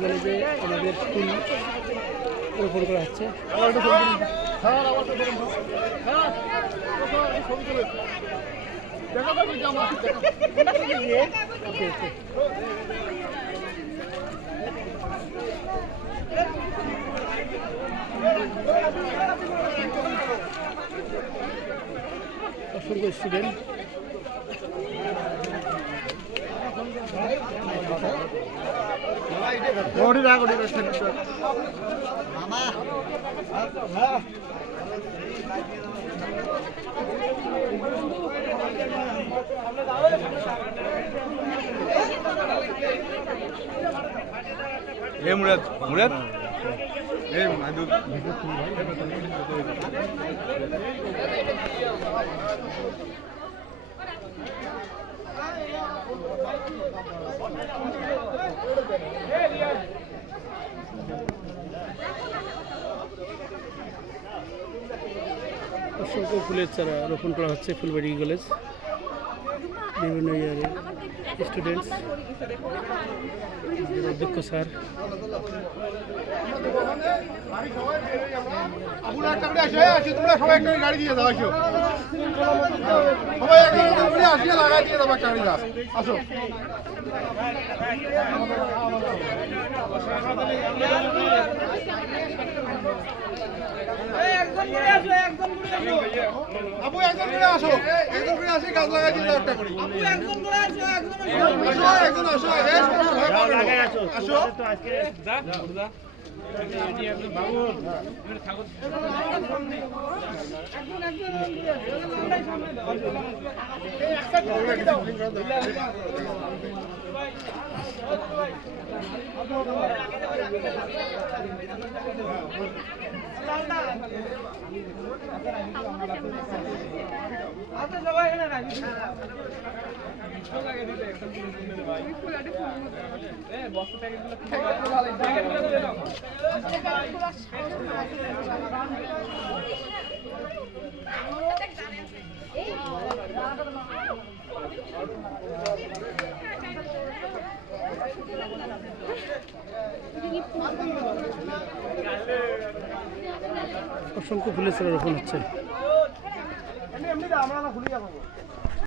কলেজে আমাদের স্কুল রোপণ করা হচ্ছে। অসংখ্য স্টুডেন্ট মুরাদ মুরাদ এই মাদুর অসংখ্য ফুলের চারা রোপণ করা হচ্ছে ফুলবাড়ি কলেজ। বিভিন্ন ইয়ারের স্টুডেন্টস, অধ্যক্ষ স্যার। গাড়ি দিয়ে দাও, সবাই আসিয়ে লাগাই দিয়ে দেবো গাড়ি দাও, আসো। আপু একজন করে আসো, একজন করে আসি গাছ লাগাই দিলে একটা করি। একজন আসো, আসো। অসংখ্য ফুলের চারা রোপণ হচ্ছে। আমরা খুলে যাবো।